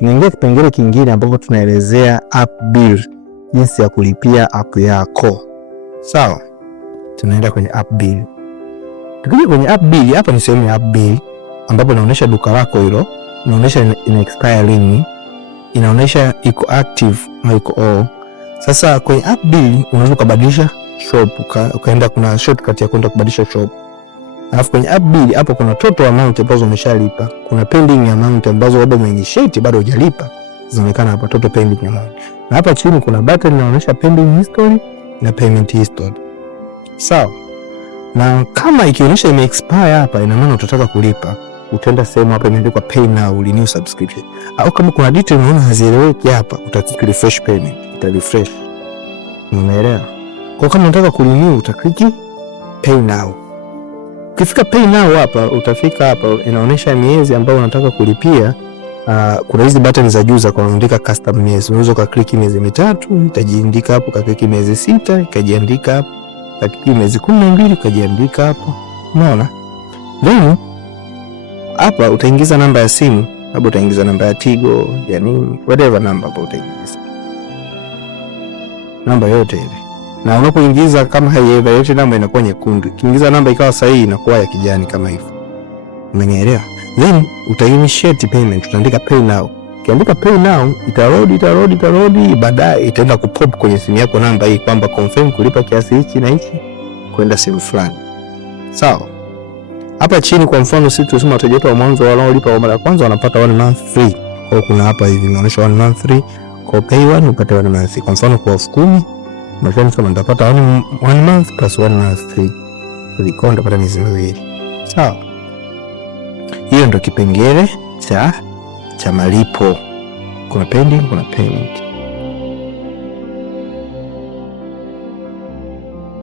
tunaingia kipengele kingine ambapo tunaelezea app bill, jinsi ya kulipia app yako. Sawa, tunaenda kwenye app bill. Tukija kwenye app bill, hapa ni sehemu ya app bill ambapo inaonyesha duka lako hilo, inaonyesha ina expire lini, inaonyesha iko active au iko all. Sasa kwenye app bill unaweza kubadilisha shop, ukaenda kuna shortcut ya kwenda kubadilisha shop. Alafu kwenye app bill hapo kuna total amount ambazo umeshalipa, kuna pending amount ambazo labda umeinitiate bado hujalipa, zinaonekana hapa total pending amount. Na hapa chini kuna button inaonyesha pending history na payment history. Sawa. Na kama ikionyesha ime expire hapa, ina maana utataka kulipa, utaenda sehemu hapa imeandikwa pay now, renew subscription. Au kama kuna detail unaona hazieleweki hapa, utaklik refresh payment, ita refresh. Umeelewa? Kwa kama unataka kurenew utaklik pay now. Ukifika pay now hapa, utafika hapa inaonyesha miezi ambayo unataka kulipia. Kuna hizi button za juu za kuandika custom miezi. Unaweza ukaklik miezi 3, itajiandika hapo, ukaklik miezi 6, ikajiandika hapo. Ukaklik miezi 12, ikajiandika hapo. Unaona? Then hapa utaingiza namba ya simu, hapo utaingiza namba ya Tigo, ya nini, whatever number hapo utaingiza. Namba yote ile. Na unapoingiza kama haieleweki yote namba inakuwa nyekundu. Ukiingiza namba ikawa sahihi inakuwa ya kijani kama hivyo. Umenielewa? Then utainitiate payment, utaandika pay now. Ukiandika pay now, itarodi baadaye itaenda kupop kwenye simu yako namba hii kwamba confirm kulipa kiasi hichi na hichi kwenda sehemu fulani. Sawa? Hapa chini kwa mfano sisi tunasema wateja wetu wa mwanzo wanaolipa kwa mara ya kwanza wanapata 1 month free. Kwa kuna hapa hivi inaonyesha 1 month free. Kwa pay 1 upate 1 month free. Kwa mfano kwa 10,000 mfano kama nitapata 1 month plus 1 month free. Kwa nitapata miezi miwili. Sawa? Hiyo ndio kipengele cha malipo. Kuna pending, kuna payment.